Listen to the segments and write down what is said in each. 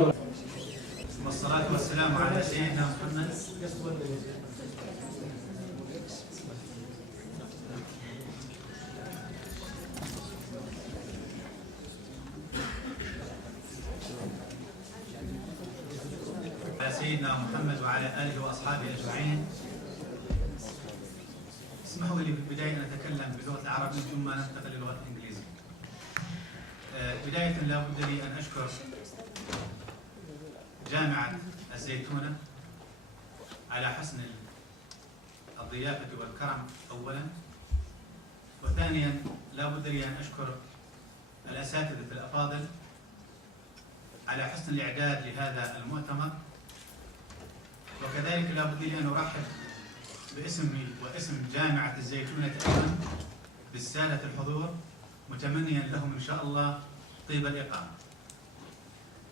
والصلاة والسلام على سيدنا محمد وعلى آله وأصحابه أجمعين. اسمحوا لي بالبداية أن أتكلم باللغة العربية ثم ننتقل للغة الإنجليزية. بداية لا بد لي أن أشكر جامعة الزيتونة على حسن الضيافة والكرم أولا، وثانيا لا بد لي أن أشكر الأساتذة الأفاضل على حسن الإعداد لهذا المؤتمر، وكذلك لا بد لي أن أرحب باسمي واسم جامعة الزيتونة أيضا بالسادة الحضور، متمنيا لهم إن شاء الله طيب الإقامة.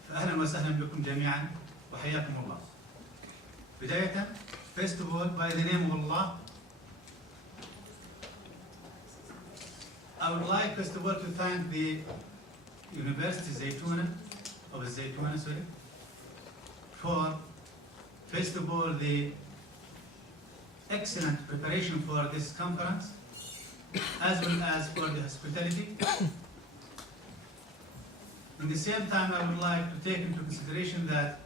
فأهلا وسهلا بكم جميعا وحياكم الله. بداية, first of all, by the name of Allah, I would like first of all to thank the University Zaytuna, for first of all the excellent preparation for this conference, as well as for the hospitality. At the same time, I would like to take into consideration that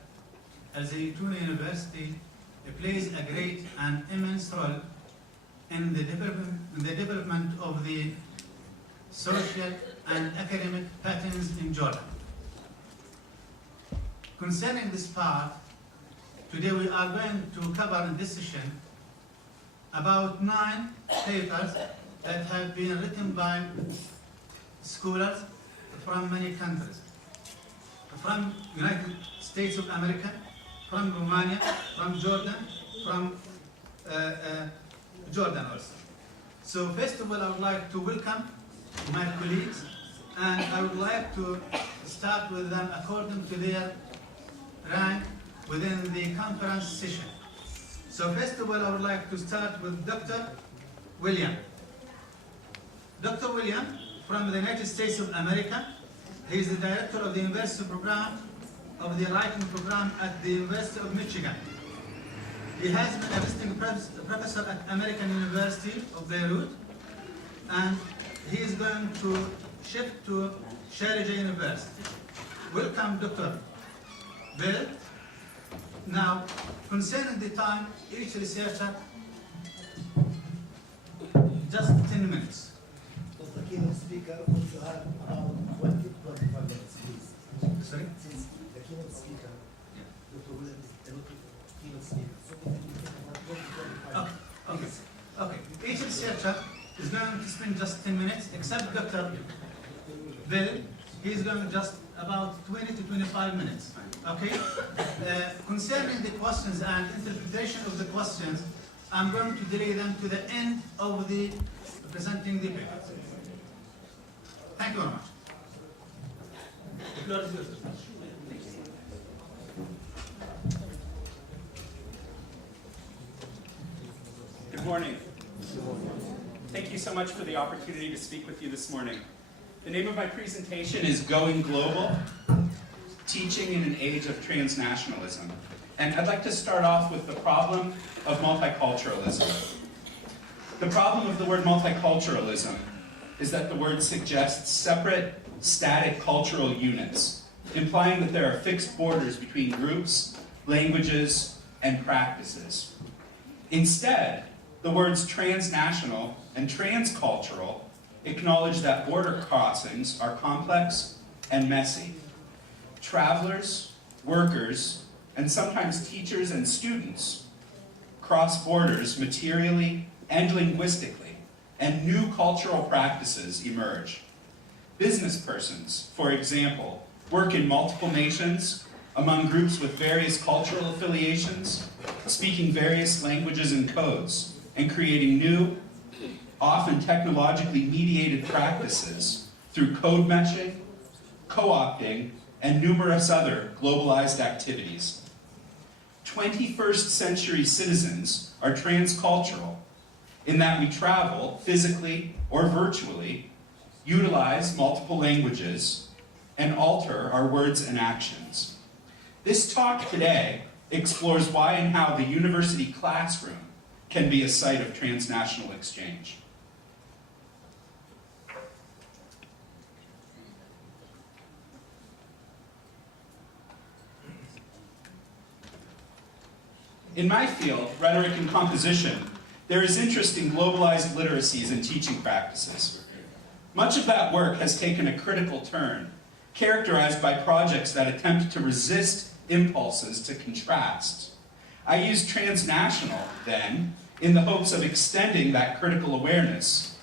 Al-Zaytuna University plays a great and immense role in the development of the social and academic patterns in Jordan. Concerning this part, today we are going to cover in this session about 9 papers that have been written by scholars from many countries, from United States of America, from Romania, from Jordan, from Jordan also. So first of all, I would like to welcome my colleagues, and I would like to start with them according to their rank within the conference session. So first of all, I would like to start with Dr. William. Dr. William, from the United States of America. He is the director of the university program of the writing program at the University of Michigan. He has been a visiting professor at American University of Beirut, and he is going to shift to Sharjah University. Welcome, Dr. Bill. Now, concerning the time, each researcher, just 10 minutes. The keynote speaker also have about 20-25 minutes, please. Sorry? Since the keynote speaker, Dr. William is the keynote speaker, so we can take about 20-25 minutes. Okay. Each researcher is going to spend just 10 minutes, except Dr. Bill. He is going just about 20 to 25 minutes. Okay? Concerning the questions and interpretation of the questions, I'm going to delay them to the end of the presenting the paper. Thank you very much. The floor is yours. Good morning. Thank you so much for the opportunity to speak with you this morning. The name of my presentation is Going Global, Teaching in an Age of Transnationalism. And I'd like to start off with the problem of multiculturalism. The problem of the word multiculturalism is that the word suggests separate, static cultural units, implying that there are fixed borders between groups, languages, and practices. Instead, the words transnational and transcultural acknowledge that border crossings are complex and messy. Travelers, workers, and sometimes teachers and students cross borders materially and linguistically, and new cultural practices emerge. Business persons, for example, work in multiple nations, among groups with various cultural affiliations, speaking various languages and codes, and creating new, often technologically mediated practices through code meshing, co-opting, and numerous other globalized activities. 21st century citizens are transcultural in that we travel physically or virtually, utilize multiple languages, and alter our words and actions. This talk today explores why and how the university classroom can be a site of transnational exchange. In my field, rhetoric and composition, there is interest in globalized literacies and teaching practices. Much of that work has taken a critical turn, characterized by projects that attempt to resist impulses to contrast. I use transnational, then, in the hopes of extending that critical awareness.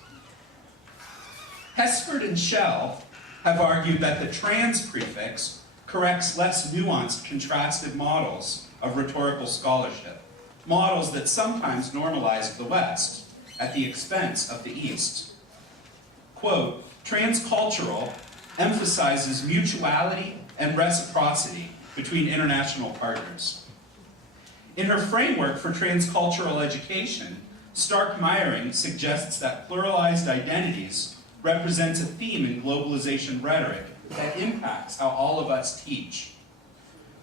Hesford and Schell have argued that the trans prefix corrects less nuanced contrastive models of rhetorical scholarship, models that sometimes normalize the West at the expense of the East. Quote, transcultural emphasizes mutuality and reciprocity between international partners. In her framework for transcultural education, Stark-Meyering suggests that pluralized identities represents a theme in globalization rhetoric that impacts how all of us teach.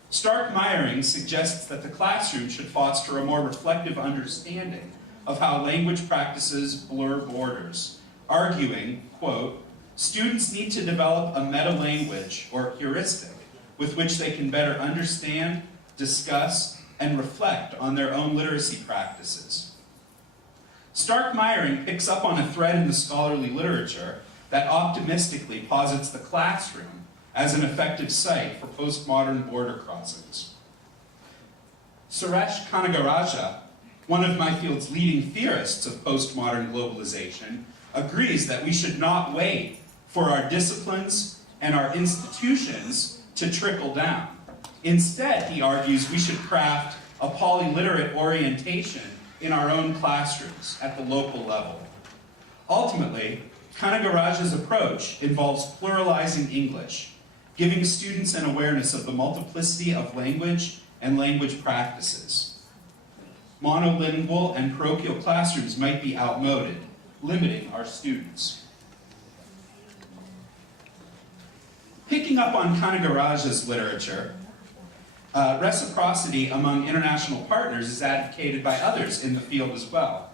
Stark-Meyering suggests that the classroom should foster a more reflective understanding of how language practices blur borders, arguing, quote, students need to develop a meta-language or heuristic with which they can better understand, discuss, and reflect on their own literacy practices. Stark-Meyering picks up on a thread in the scholarly literature that optimistically posits the classroom as an effective site for postmodern border crossings. Suresh Kanagaraja, one of my field's leading theorists of postmodern globalization, agrees that we should not wait for our disciplines and our institutions to trickle down. Instead, he argues, we should craft a polyliterate orientation in our own classrooms at the local level. Ultimately, Kanagaraja's approach involves pluralizing English, giving students an awareness of the multiplicity of language and language practices. Monolingual and parochial classrooms might be outmoded, limiting our students. Picking up on Kanagaraja's literature, reciprocity among international partners is advocated by others in the field as well.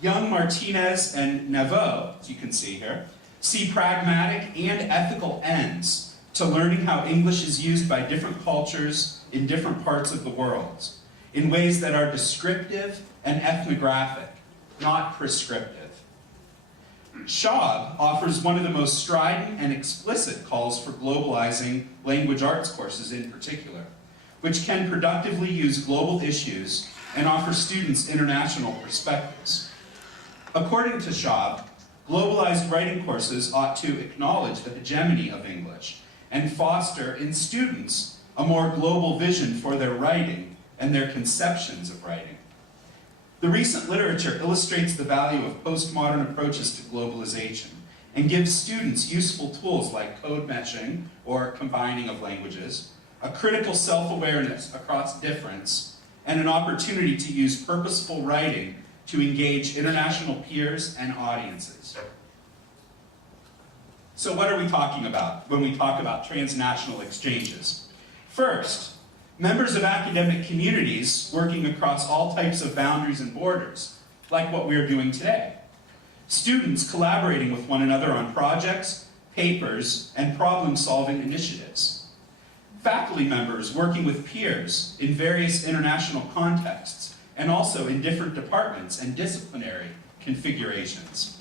Young, Martinez, and Naveau, as you can see here, see pragmatic and ethical ends to learning how English is used by different cultures in different parts of the world, in ways that are descriptive and ethnographic, not prescriptive. Schaub offers one of the most strident and explicit calls for globalizing language arts courses in particular, which can productively use global issues and offer students international perspectives. According to Schaub, globalized writing courses ought to acknowledge the hegemony of English and foster in students a more global vision for their writing and their conceptions of writing. The recent literature illustrates the value of postmodern approaches to globalization and gives students useful tools like code meshing or combining of languages, a critical self-awareness across difference, and an opportunity to use purposeful writing to engage international peers and audiences. So what are we talking about when we talk about transnational exchanges? First, members of academic communities working across all types of boundaries and borders, like what we're doing today. Students collaborating with one another on projects, papers, and problem-solving initiatives. Faculty members working with peers in various international contexts, and also in different departments and disciplinary configurations.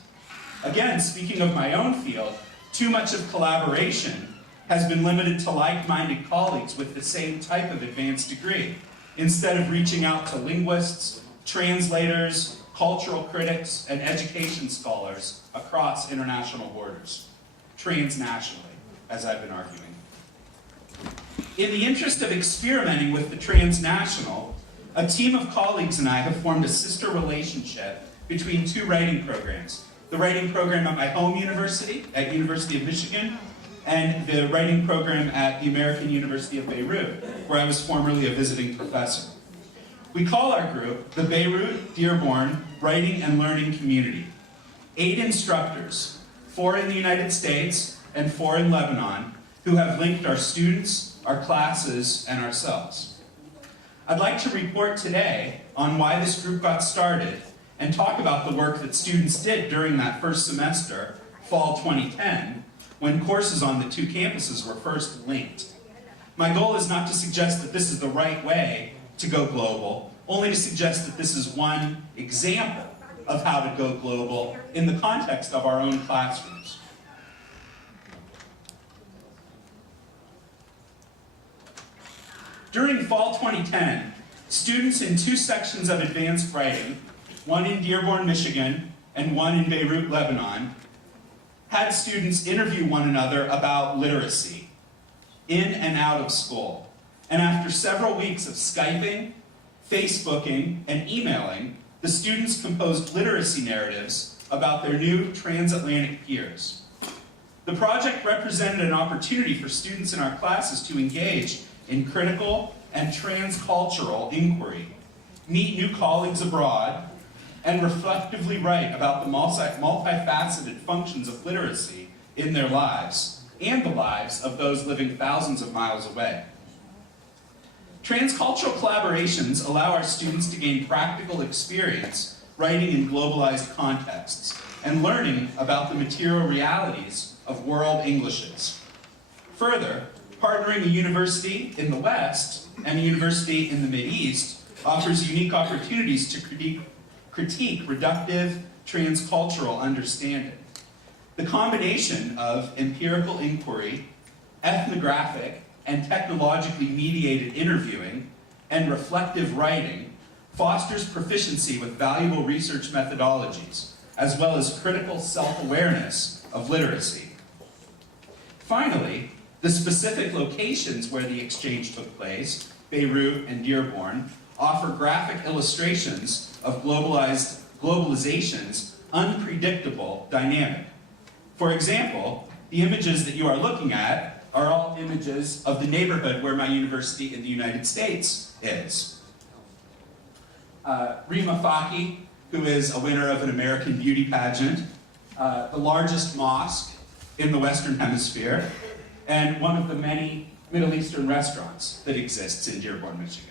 Again, speaking of my own field, too much of collaboration has been limited to like-minded colleagues with the same type of advanced degree, instead of reaching out to linguists, translators, cultural critics, and education scholars across international borders, transnationally, as I've been arguing. In the interest of experimenting with the transnational, a team of colleagues and I have formed a sister relationship between two writing programs. The writing program at my home university, at University of Michigan, and the writing program at the American University of Beirut, where I was formerly a visiting professor. We call our group the Beirut Dearborn Writing and Learning Community. 8 instructors, 4 in the United States and 4 in Lebanon, who have linked our students, our classes, and ourselves. I'd like to report today on why this group got started and talk about the work that students did during that first semester, fall 2010, when courses on the two campuses were first linked. My goal is not to suggest that this is the right way to go global, only to suggest that this is one example of how to go global in the context of our own classrooms. During fall 2010, students in two sections of advanced writing, one in Dearborn, Michigan, and one in Beirut, Lebanon, had students interview one another about literacy in and out of school. And after several weeks of Skyping, Facebooking, and emailing, the students composed literacy narratives about their new transatlantic peers. The project represented an opportunity for students in our classes to engage in critical and transcultural inquiry, meet new colleagues abroad, and reflectively write about the multifaceted functions of literacy in their lives and the lives of those living thousands of miles away. Transcultural collaborations allow our students to gain practical experience writing in globalized contexts and learning about the material realities of world Englishes. Further, partnering a university in the West and a university in the Mideast offers unique opportunities to critique reductive transcultural understanding. The combination of empirical inquiry, ethnographic, and technologically mediated interviewing, and reflective writing fosters proficiency with valuable research methodologies, as well as critical self-awareness of literacy. Finally, the specific locations where the exchange took place, Beirut and Dearborn, offer graphic illustrations of globalization's unpredictable dynamic. For example, the images that you are looking at are all images of the neighborhood where my university in the United States is. Rima Faki, who is a winner of an American beauty pageant, the largest mosque in the Western Hemisphere, and one of the many Middle Eastern restaurants that exists in Dearborn, Michigan.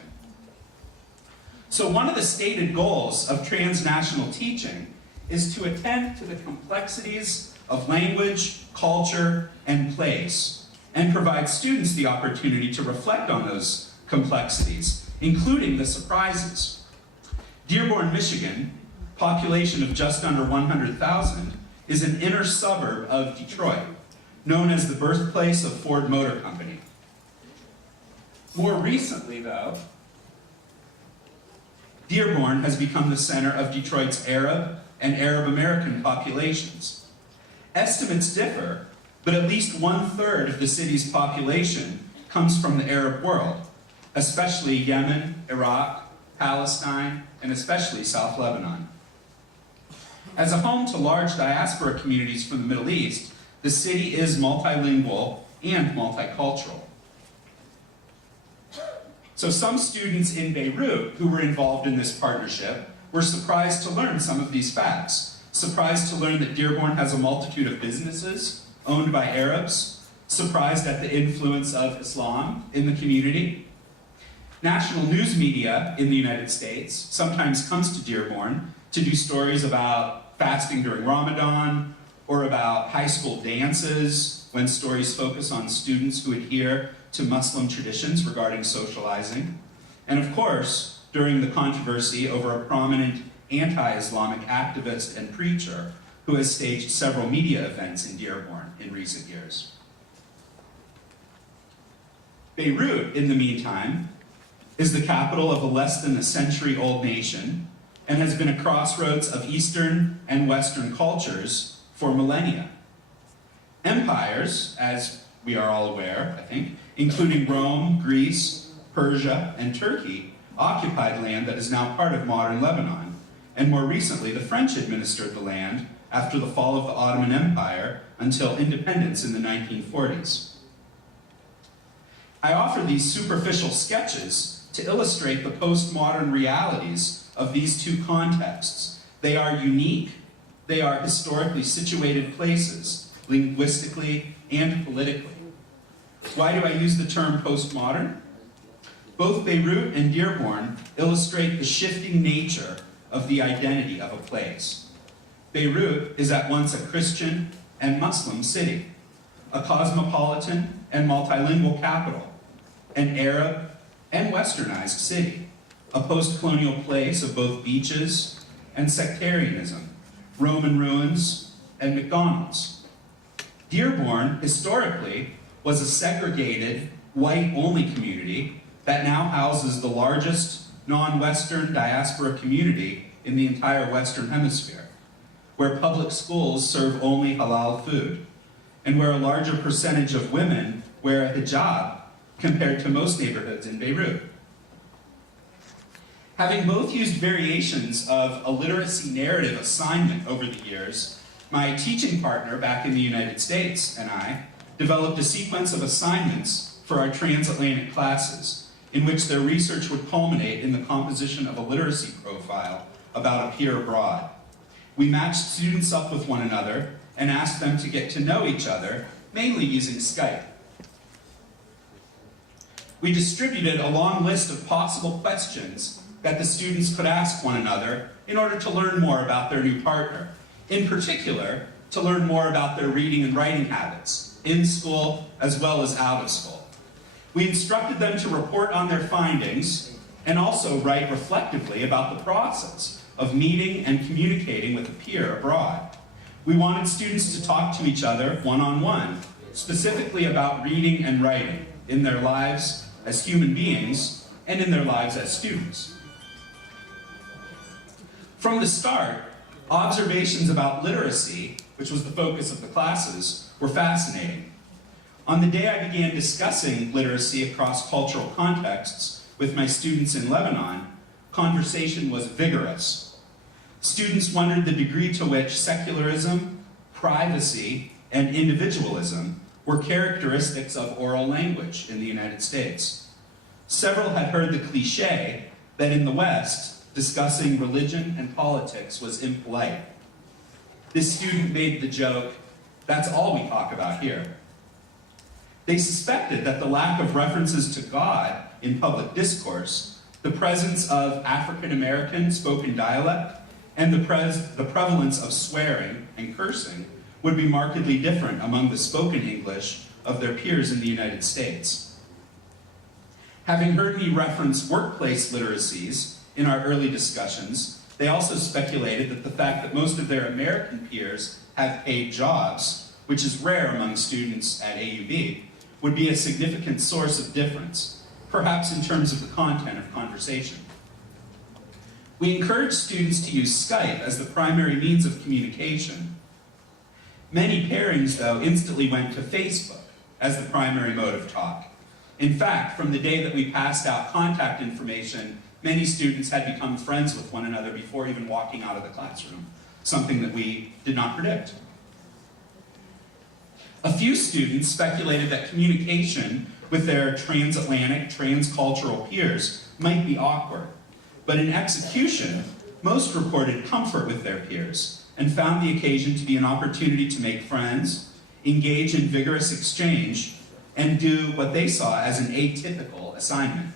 So one of the stated goals of transnational teaching is to attend to the complexities of language, culture, and place, and provide students the opportunity to reflect on those complexities, including the surprises. Dearborn, Michigan, population of just under 100,000, is an inner suburb of Detroit, known as the birthplace of Ford Motor Company. More recently, though, Dearborn has become the center of Detroit's Arab and Arab American populations. Estimates differ, but at least 1/3 of the city's population comes from the Arab world, especially Yemen, Iraq, Palestine, and especially South Lebanon. As a home to large diaspora communities from the Middle East, the city is multilingual and multicultural. So some students in Beirut who were involved in this partnership were surprised to learn some of these facts. Surprised to learn that Dearborn has a multitude of businesses owned by Arabs, surprised at the influence of Islam in the community. National news media in the United States sometimes comes to Dearborn to do stories about fasting during Ramadan, or about high school dances, when stories focus on students who adhere to Muslim traditions regarding socializing. And of course, during the controversy over a prominent anti-Islamic activist and preacher who has staged several media events in Dearborn in recent years. Beirut, in the meantime, is the capital of a less than a century-old nation and has been a crossroads of Eastern and Western cultures for millennia. Empires, as we are all aware, I think, including Rome, Greece, Persia, and Turkey, occupied land that is now part of modern Lebanon, and more recently the French administered the land after the fall of the Ottoman Empire until independence in the 1940s. I offer these superficial sketches to illustrate the postmodern realities of these two contexts. They are unique, they are historically situated places, linguistically and politically. Why do I use the term postmodern? Both Beirut and Dearborn illustrate the shifting nature of the identity of a place. Beirut is at once a Christian and Muslim city, a cosmopolitan and multilingual capital, an Arab and westernized city, a post-colonial place of both beaches and sectarianism, Roman ruins and McDonald's. Dearborn, historically, was a segregated, white-only community that now houses the largest non-Western diaspora community in the entire Western Hemisphere, where public schools serve only halal food, and where a larger percentage of women wear a hijab compared to most neighborhoods in Beirut. Having both used variations of a literacy narrative assignment over the years, my teaching partner back in the United States and I developed a sequence of assignments for our transatlantic classes, in which their research would culminate in the composition of a literacy profile about a peer abroad. We matched students up with one another and asked them to get to know each other, mainly using Skype. We distributed a long list of possible questions that the students could ask one another in order to learn more about their new partner. In particular, to learn more about their reading and writing habits, in school as well as out of school. We instructed them to report on their findings and also write reflectively about the process of meeting and communicating with a peer abroad. We wanted students to talk to each other one-on-one, specifically about reading and writing in their lives as human beings and in their lives as students. From the start, observations about literacy, which was the focus of the classes, were fascinating. On the day I began discussing literacy across cultural contexts with my students in Lebanon, conversation was vigorous. Students wondered the degree to which secularism, privacy, and individualism were characteristics of oral language in the United States. Several had heard the cliché that in the West, discussing religion and politics was impolite. This student made the joke, "That's all we talk about here." They suspected that the lack of references to God in public discourse, the presence of African American spoken dialect, and the prevalence of swearing and cursing would be markedly different among the spoken English of their peers in the United States. Having heard me reference workplace literacies in our early discussions, they also speculated that the fact that most of their American peers have paid jobs, which is rare among students at AUB, would be a significant source of difference, perhaps in terms of the content of conversation. We encourage students to use Skype as the primary means of communication. Many pairings, though, instantly went to Facebook as the primary mode of talk. In fact, from the day that we passed out contact information, many students had become friends with one another before even walking out of the classroom, something that we did not predict. A few students speculated that communication with their transatlantic, transcultural peers might be awkward, but in execution, most reported comfort with their peers and found the occasion to be an opportunity to make friends, engage in vigorous exchange, and do what they saw as an atypical assignment.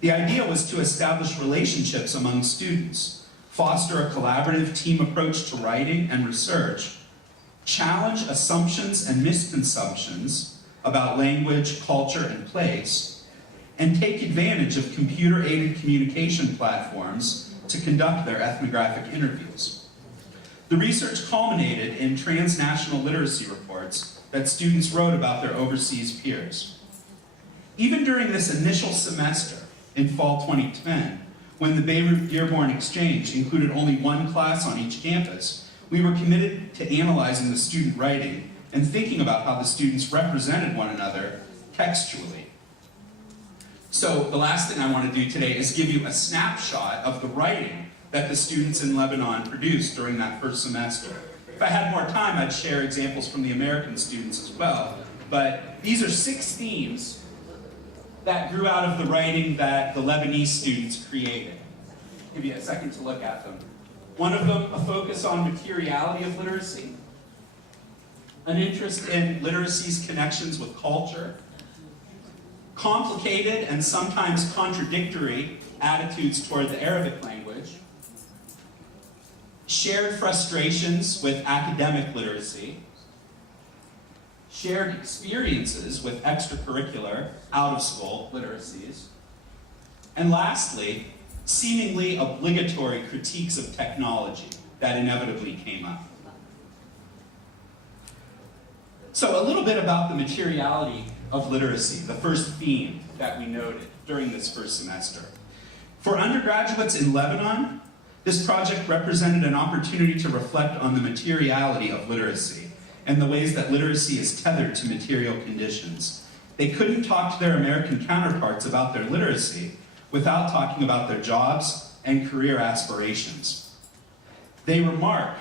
The idea was to establish relationships among students, foster a collaborative team approach to writing and research, challenge assumptions and misconceptions about language, culture, and place, and take advantage of computer-aided communication platforms to conduct their ethnographic interviews. The research culminated in transnational literacy reports that students wrote about their overseas peers. Even during this initial semester in fall 2010, when the Beirut-Dearborn exchange included only one class on each campus, we were committed to analyzing the student writing and thinking about how the students represented one another textually. So the last thing I want to do today is give you a snapshot of the writing that the students in Lebanon produced during that first semester. If I had more time, I'd share examples from the American students as well, but these are 6 themes that grew out of the writing that the Lebanese students created. I'll give you a second to look at them. One of them, a focus on materiality of literacy. an interest in literacy's connections with culture, complicated and sometimes contradictory attitudes toward the Arabic language, shared frustrations with academic literacy, shared experiences with extracurricular, out-of-school literacies, and lastly, seemingly obligatory critiques of technology that inevitably came up. So a little bit about the materiality of literacy, the first theme that we noted during this first semester. For undergraduates in Lebanon, this project represented an opportunity to reflect on the materiality of literacy and the ways that literacy is tethered to material conditions. They couldn't talk to their American counterparts about their literacy without talking about their jobs and career aspirations. They remark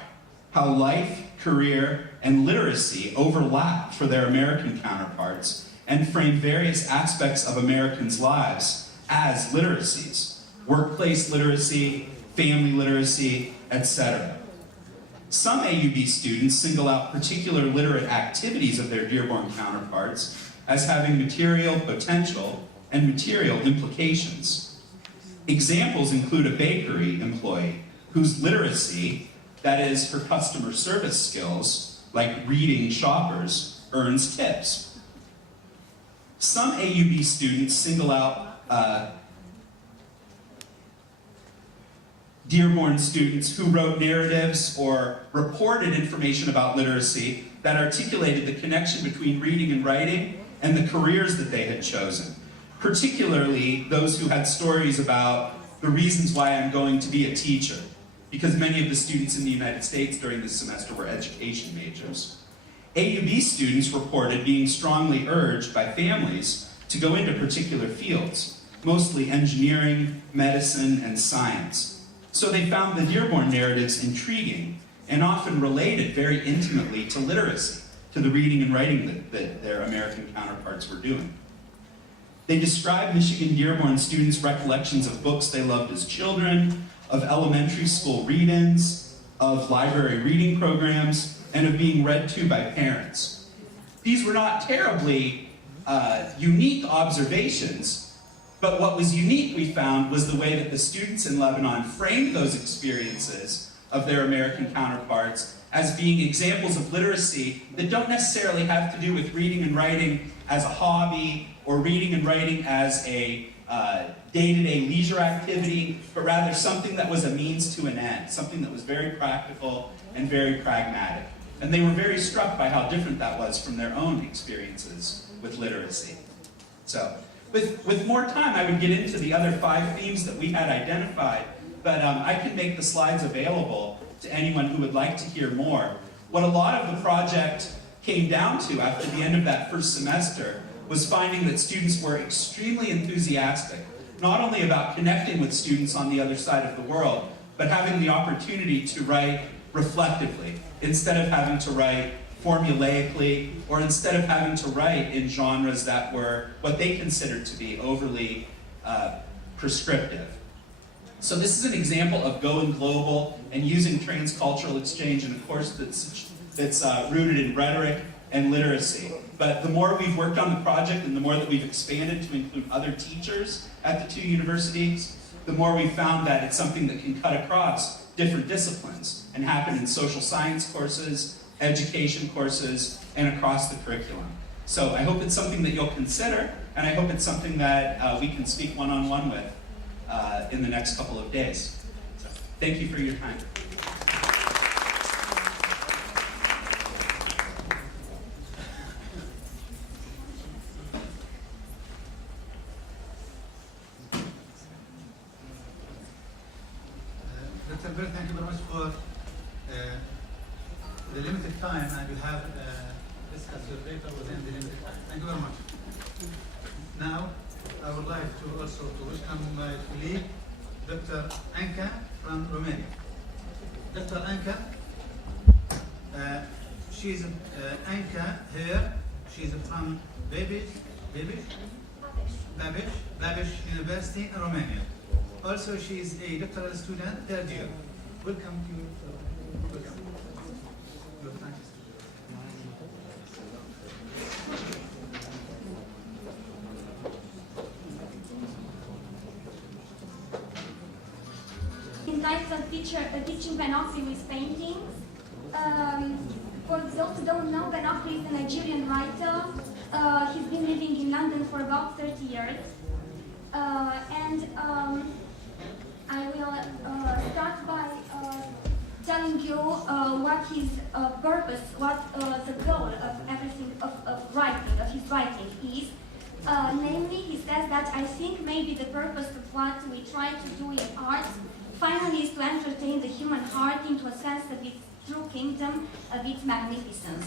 how life, career, and literacy overlap for their American counterparts and frame various aspects of Americans' lives as literacies: workplace literacy, family literacy, etc. Some AUB students single out particular literate activities of their Dearborn counterparts as having material potential and material implications. Examples include a bakery employee whose literacy, that is, her customer service skills, like reading shoppers, earns tips. Some AUB students single out Dearborn students who wrote narratives or reported information about literacy that articulated the connection between reading and writing and the careers that they had chosen, particularly those who had stories about the reasons why I'm going to be a teacher, because many of the students in the United States during this semester were education majors. AUB students reported being strongly urged by families to go into particular fields, mostly engineering, medicine, and science. So they found the Dearborn narratives intriguing and often related very intimately to literacy, to the reading and writing that their American counterparts were doing. They described Michigan Dearborn students' recollections of books they loved as children, of elementary school read-ins, of library reading programs, and of being read to by parents. These were not terribly unique observations, but what was unique, we found, was the way that the students in Lebanon framed those experiences of their American counterparts as being examples of literacy that don't necessarily have to do with reading and writing as a hobby or reading and writing as a day-to-day leisure activity, but rather something that was a means to an end, something that was very practical and very pragmatic. And they were very struck by how different that was from their own experiences with literacy. So, with more time, I would get into the other 5 themes that we had identified, but I can make the slides available to anyone who would like to hear more. What a lot of the project came down to after the end of that first semester was finding that students were extremely enthusiastic, not only about connecting with students on the other side of the world, but having the opportunity to write reflectively, instead of having to write formulaically, or instead of having to write in genres that were what they considered to be overly prescriptive. So this is an example of going global and using transcultural exchange in a course that's rooted in rhetoric and literacy. But the more we've worked on the project and the more that we've expanded to include other teachers at the 2 universities, the more we've found that it's something that can cut across different disciplines and happen in social science courses, education courses, and across the curriculum. So I hope it's something that you'll consider, and I hope it's something that we can speak one-on-one with in the next couple of days. So thank you for your time. Dr. Bird, thank you very much for the limited time, and you have discussed your paper within the limited time. Thank you very much. Now, I would like to also welcome my colleague, Dr. Anka from Romania. Dr. Anka, she's Anka here. She's from Babish University in Romania. Also, she is a doctoral student, 3rd year. Welcome to you. Welcome. started teaching Ben Okri with paintings. For those who don't know, Ben Okri is a Nigerian writer. He's been living in London for about 30 years. I will start by telling you what his purpose, what the goal of everything, of writing, of his writing is. Namely, he says that I think maybe the purpose of what we try to do in art finally is to entertain the human heart into a sense of its true kingdom, of its magnificence.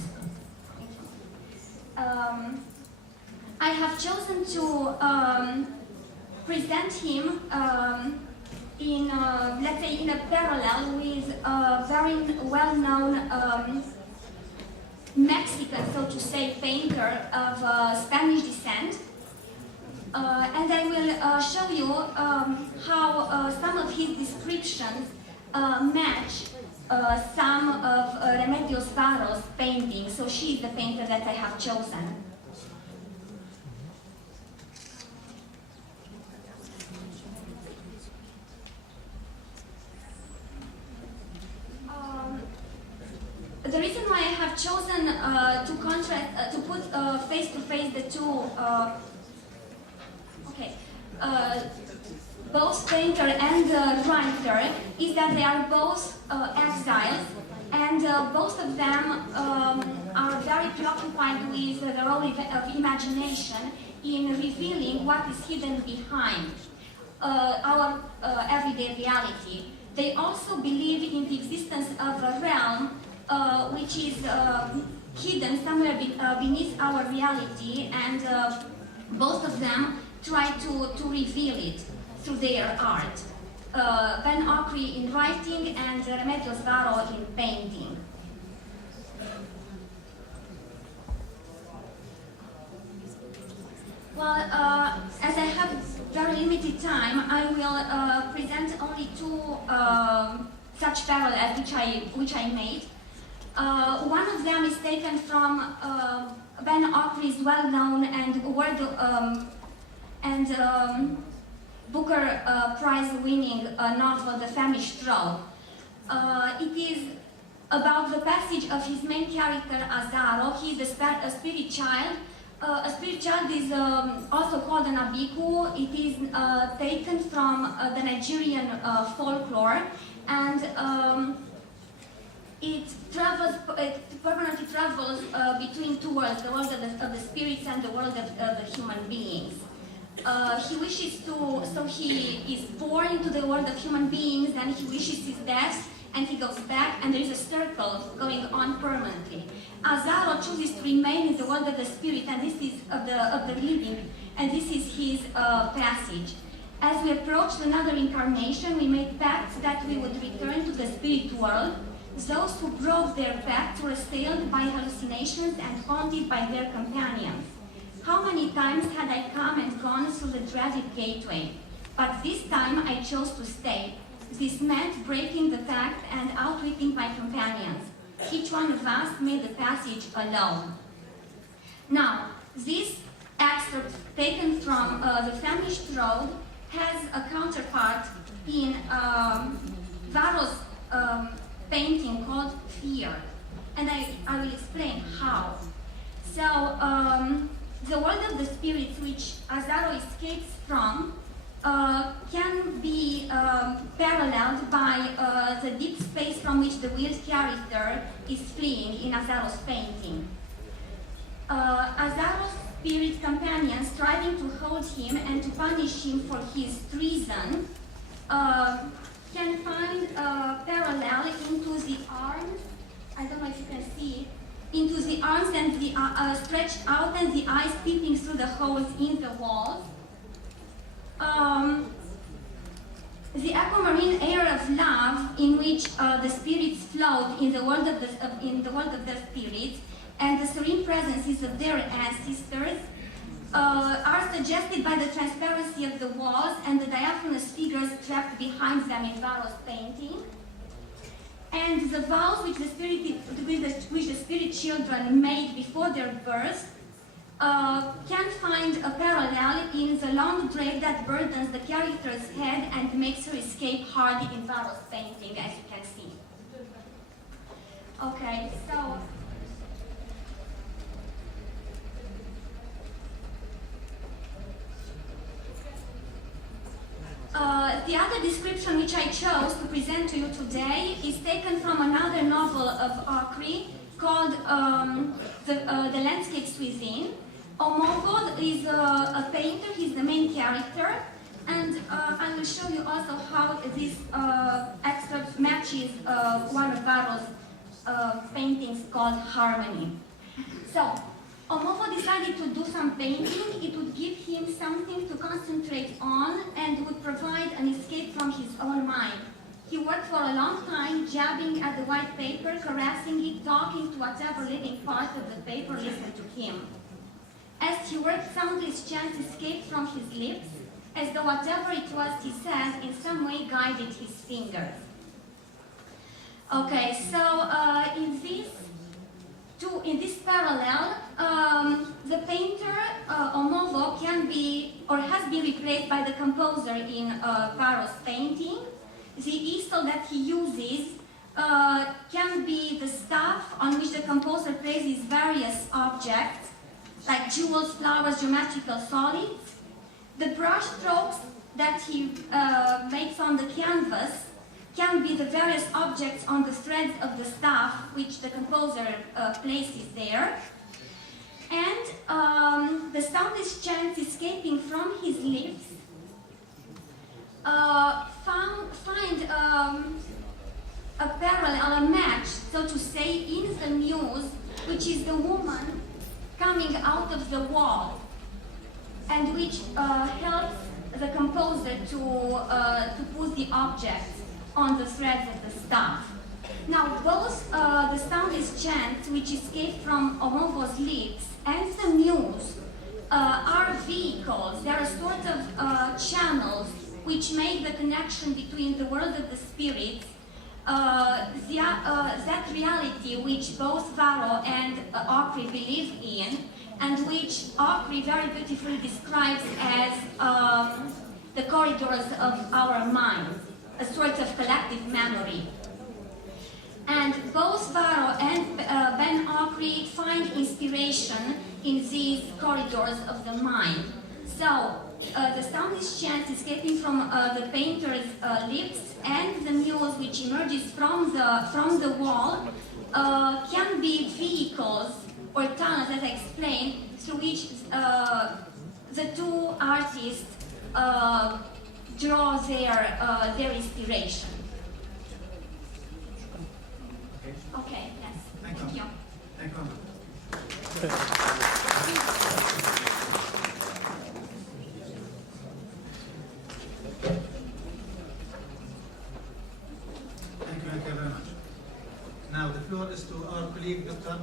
I have chosen to present him in, let's say, in a parallel with a very well-known Mexican, so to say, painter of Spanish descent. And I will show you how some of his descriptions match some of Remedios Varo's paintings. So she is the painter that I have chosen. The reason why I have chosen to contrast, to put face to face the two, both painter and writer, is that they are both exiles, and both of them are very preoccupied with the role of imagination in revealing what is hidden behind our everyday reality. They also believe in the existence of a realm which is hidden somewhere beneath our reality, and both of them try to reveal it through their art. Ben Okri in writing and Remedios Varo in painting. Well, as I have very limited time, I will present only two such parallels which I made. One of them is taken from Ben Okri's well-known and Booker Prize-winning novel, The Famished Road. It is about the passage of his main character, Azaro. He is a spirit child. A spirit child is also called an abiku. It is taken from the Nigerian folklore, and it permanently travels between two worlds, the world of the spirits and the world of the human beings. He wishes to, so he is born into the world of human beings, then he wishes his death, and he goes back, and there is a circle going on permanently. Azaro chooses to remain in the world of the spirit, and this is of the living, and this is his passage. As we approached another incarnation, we made pacts that we would return to the spirit world. Those who broke their pacts were assailed by hallucinations and haunted by their companions. How many times had I come and gone through the dreaded gateway? But this time I chose to stay. This meant breaking the pact and outwitting my companions. Each one of us made the passage alone. Now, this excerpt taken from The Famished Road has a counterpart in Varo's painting called Fear, and I will explain how. So, the world of the spirits which Azaro escapes from can be paralleled by the deep space from which the wheeled character is fleeing in Azaro's painting. Azaro's spirit companions, striving to hold him and to punish him for his treason, can find a parallel into the arms, I don't know if you can see, into the arms and the stretched out and the eyes peeping through the holes in the walls. The aquamarine air of love in which the spirits float in the world of the spirits, and the serene presences of their ancestors are suggested by the transparency of the walls and the diaphanous figures trapped behind them in Varo's painting. And the vows which the spirit children made before their birth can find a parallel in the long drape that burdens the character's head and makes her escape hard in Varro's painting, as you can see. Okay, so the other description which I chose to present to you today is taken from another novel of Akri called The Landscapes Within. Omovo is a painter, he's the main character, and I will show you also how this extract matches one of Varro's paintings called Harmony. So, Omovo decided to do some painting. It would give him something to concentrate on and would provide an escape from his own mind. He worked for a long time, jabbing at the white paper, caressing it, talking to whatever living part of the paper listened to him. As he worked, soundless chants escaped from his lips, as though whatever it was he said in some way guided his fingers. Okay, so in this parallel, the painter Omovo can be or has been replaced by the composer in Varro's painting. The easel that he uses can be the staff on which the composer places various objects, like jewels, flowers, geometrical solids. The brush strokes that he makes on the canvas can be the various objects on the threads of the staff which the composer places there. And the soundless chants escaping from his lips find a parallel, a match, so to say, in the muse, which is the woman coming out of the wall, and which helps the composer to put the objects on the threads of the staff. Now, both the soundless chants which escape from Omovo's lips and the muse are vehicles. They are sort of channels which make the connection between the world of the spirits, that reality which both Varro and Akri believe in, and which Akri very beautifully describes as the corridors of our minds, a sort of collective memory. And both Varro and Ben Akri find inspiration in these corridors of the mind. So, the soundless chants escaping from the painter's lips and the muse which emerges from the wall can be vehicles or tunnels, as I explained, through which the two artists draw their inspiration. Okay, yes. Thank you. Thank you. Thank you very much. Now the floor is to our colleague, Dr.